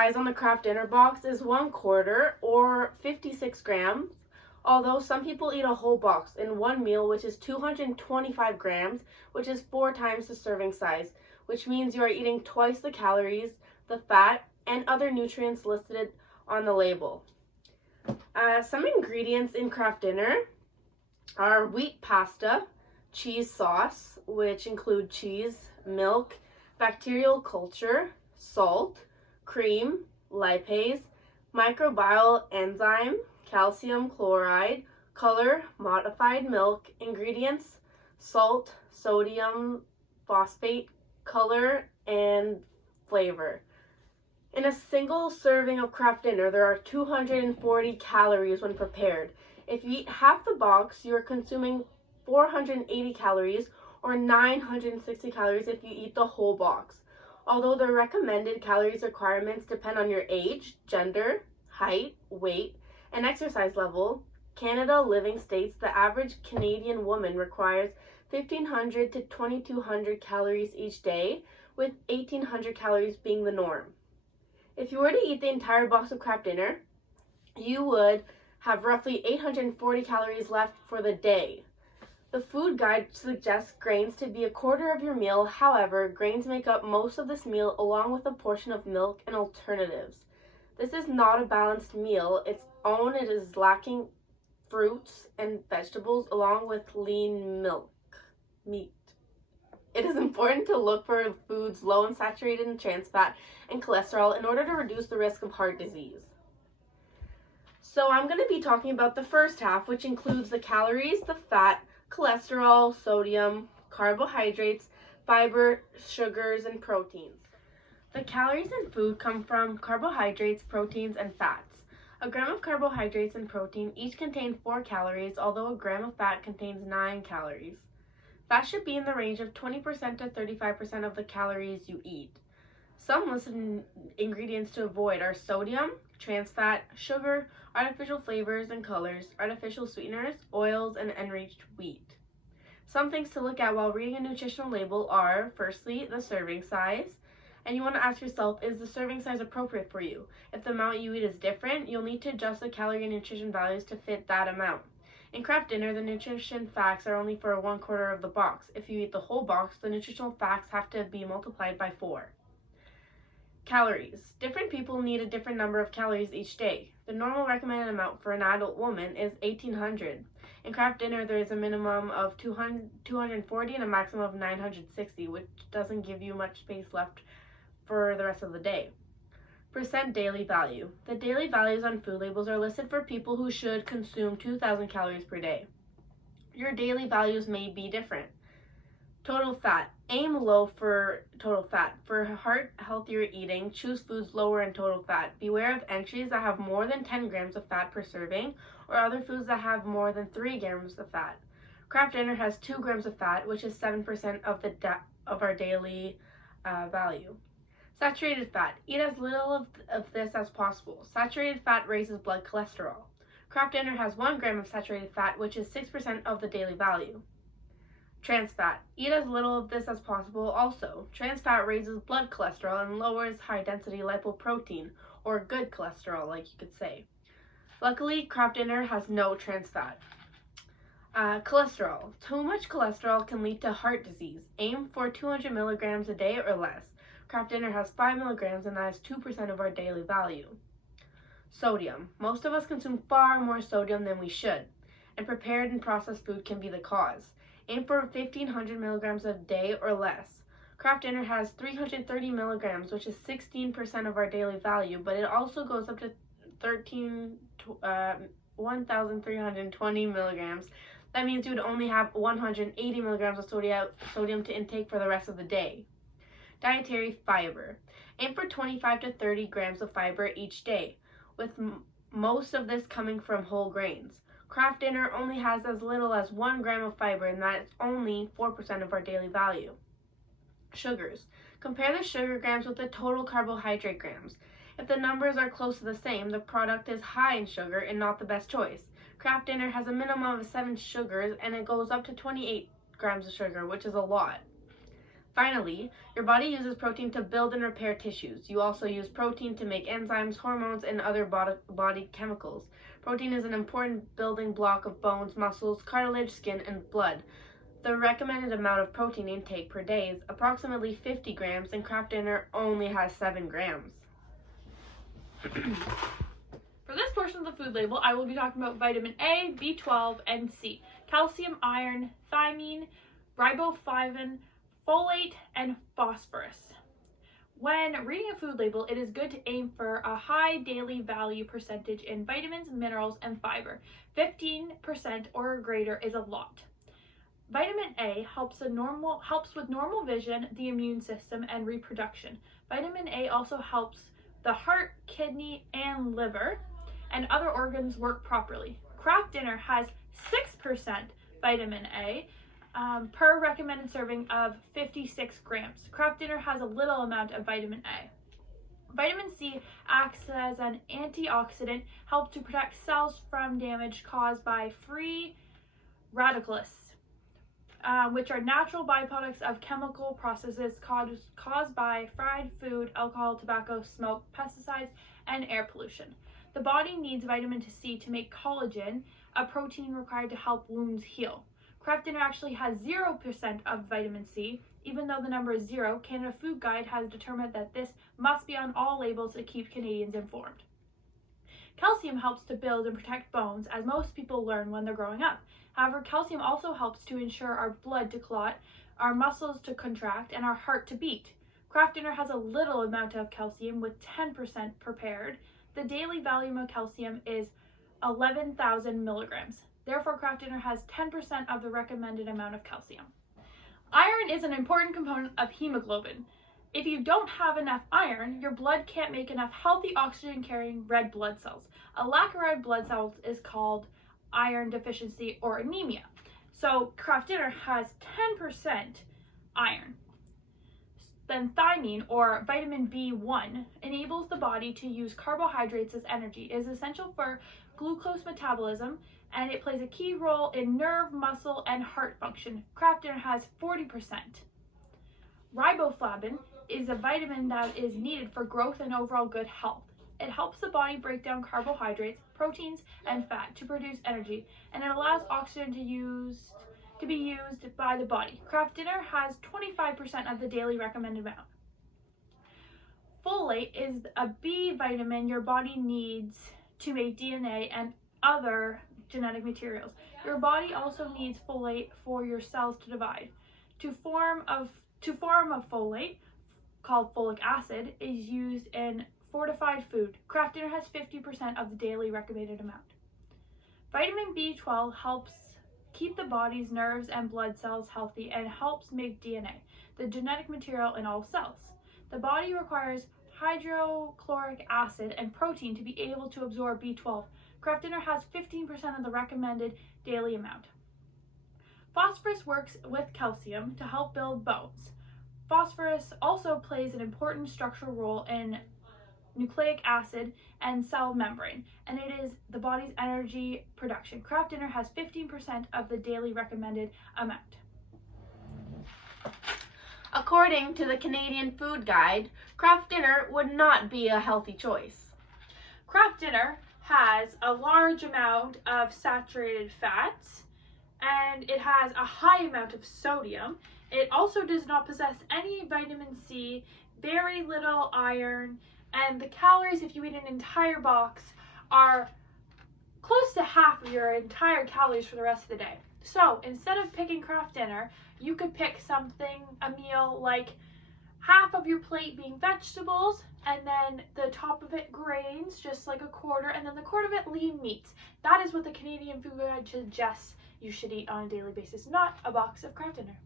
size on the Kraft Dinner box is 1/4 or 56 grams, although some people eat a whole box in one meal, which is 225 grams, which is 4 times the serving size, which means you are eating twice the calories, the fat, and other nutrients listed on the label. Some ingredients in Kraft Dinner are wheat pasta, cheese sauce, which include cheese, milk, bacterial culture, salt, cream, lipase, microbial enzyme, calcium chloride, color, modified milk, ingredients, salt, sodium phosphate, color, and flavor. In a single serving of Kraft Dinner, there are 240 calories when prepared. If you eat half the box, you are consuming 480 calories or 960 calories if you eat the whole box. Although the recommended calories requirements depend on your age, gender, height, weight, and exercise level, Canada Living states the average Canadian woman requires 1,500 to 2,200 calories each day, with 1,800 calories being the norm. If you were to eat the entire box of Kraft Dinner, you would have roughly 840 calories left for the day. The food guide suggests grains to be 1/4 of your meal. However, grains make up most of this meal along with a portion of milk and alternatives. This is not a balanced meal. It is lacking fruits and vegetables along with lean meat. It is important to look for foods low in saturated and trans fat and cholesterol in order to reduce the risk of heart disease. So I'm going to be talking about the first half, which includes the calories, the fat, cholesterol, sodium, carbohydrates, fiber, sugars, and proteins. The calories in food come from carbohydrates, proteins, and fats. A gram of carbohydrates and protein each contain 4 calories, although a gram of fat contains 9 calories. Fat should be in the range of 20% to 35% of the calories you eat. Some listed ingredients to avoid are sodium, trans fat, sugar, artificial flavors and colors, artificial sweeteners, oils, and enriched wheat. Some things to look at while reading a nutritional label are, firstly, the serving size. And you want to ask yourself, is the serving size appropriate for you? If the amount you eat is different, you'll need to adjust the calorie and nutrition values to fit that amount. In Kraft Dinner, the nutrition facts are only for 1/4 of the box. If you eat the whole box, the nutritional facts have to be multiplied by 4. Calories. Different people need a different number of calories each day. The normal recommended amount for an adult woman is 1,800. In Kraft Dinner, there is a minimum of 240 and a maximum of 960, which doesn't give you much space left for the rest of the day. Percent daily value. The daily values on food labels are listed for people who should consume 2,000 calories per day. Your daily values may be different. Total fat. Aim low for total fat. For heart healthier eating, choose foods lower in total fat. Beware of entries that have more than 10 grams of fat per serving or other foods that have more than 3 grams of fat. Kraft Dinner has 2 grams of fat, which is 7% of our daily value. Saturated fat. Eat as little of this as possible. Saturated fat raises blood cholesterol. Kraft Dinner has 1 gram of saturated fat, which is 6% of the daily value. Trans fat. Eat as little of this as possible also. Trans fat raises blood cholesterol and lowers high-density lipoprotein, or good cholesterol, like you could say. Luckily, Kraft Dinner has no trans fat. Cholesterol. Too much cholesterol can lead to heart disease. Aim for 200 milligrams a day or less. Kraft Dinner has 5 milligrams and that is 2% of our daily value. Sodium. Most of us consume far more sodium than we should, and prepared and processed food can be the cause. Aim for 1,500 milligrams a day or less. Kraft Dinner has 330 milligrams, which is 16% of our daily value, but it also goes up to 1,320 milligrams. That means you would only have 180 milligrams of sodium to intake for the rest of the day. Dietary fiber. Aim for 25 to 30 grams of fiber each day, with most of this coming from whole grains. Kraft Dinner only has as little as 1 gram of fiber, and that is only 4% of our daily value. Sugars. Compare the sugar grams with the total carbohydrate grams. If the numbers are close to the same, the product is high in sugar and not the best choice. Kraft Dinner has a minimum of 7 sugars, and it goes up to 28 grams of sugar, which is a lot. Finally, your body uses protein to build and repair tissues. You also use protein to make enzymes, hormones, and other body chemicals. Protein is an important building block of bones, muscles, cartilage, skin, and blood. The recommended amount of protein intake per day is approximately 50 grams, and Kraft Dinner only has 7 grams. For this portion of the food label, I will be talking about vitamin A, B12, and C, calcium, iron, thiamine, riboflavin, folate, and phosphorus. When reading a food label, it is good to aim for a high daily value percentage in vitamins, minerals, and fiber. 15% or greater is a lot. Vitamin A helps with normal vision, the immune system, and reproduction. Vitamin A also helps the heart, kidney, and liver and other organs work properly. Kraft Dinner has 6% vitamin A per recommended serving of 56 grams. Kraft Dinner has a little amount of vitamin A. Vitamin C acts as an antioxidant, helps to protect cells from damage caused by free radicals, which are natural byproducts of chemical processes caused by fried food, alcohol, tobacco, smoke, pesticides, and air pollution. The body needs vitamin C to make collagen, a protein required to help wounds heal. Kraft Dinner actually has 0% of vitamin C. Even though the number is 0, Canada Food Guide has determined that this must be on all labels to keep Canadians informed. Calcium helps to build and protect bones, as most people learn when they're growing up. However, calcium also helps to ensure our blood to clot, our muscles to contract, and our heart to beat. Kraft Dinner has a little amount of calcium with 10% prepared. The daily volume of calcium is 11,000 milligrams. Therefore, Kraft Dinner has 10% of the recommended amount of calcium. Iron is an important component of hemoglobin. If you don't have enough iron, your blood can't make enough healthy oxygen-carrying red blood cells. A lack of red blood cells is called iron deficiency or anemia. So Kraft Dinner has 10% iron. Then thiamine, or vitamin B1, enables the body to use carbohydrates as energy. It is essential for glucose metabolism, and it plays a key role in nerve, muscle, and heart function. Kraft Dinner has 40%. Riboflavin is a vitamin that is needed for growth and overall good health. It helps the body break down carbohydrates, proteins, and fat to produce energy, and it allows oxygen to be used by the body. Kraft Dinner has 25% of the daily recommended amount. Folate is a B vitamin your body needs to make DNA and other genetic materials. Your body also needs folate for your cells to divide. To form a folate, called folic acid, is used in fortified food. Kraft Dinner has 50% of the daily recommended amount. Vitamin B12 helps keep the body's nerves and blood cells healthy and helps make DNA, the genetic material in all cells. The body requires hydrochloric acid and protein to be able to absorb B12. Kraft Dinner has 15% of the recommended daily amount. Phosphorus works with calcium to help build bones. Phosphorus also plays an important structural role in nucleic acid and cell membrane, and it is the body's energy production. Kraft Dinner has 15% of the daily recommended amount. According to the Canadian Food Guide, Kraft Dinner would not be a healthy choice. Kraft Dinner has a large amount of saturated fats, and it has a high amount of sodium. It also does not possess any vitamin C, very little iron, and the calories, if you eat an entire box, are close to half of your entire calories for the rest of the day. So instead of picking Kraft Dinner, you could pick a meal like half of your plate being vegetables, and then the top of it grains, just like a quarter, and then the quarter of it lean meats. That is what the Canadian Food Guide suggests you should eat on a daily basis, not a box of Kraft Dinner.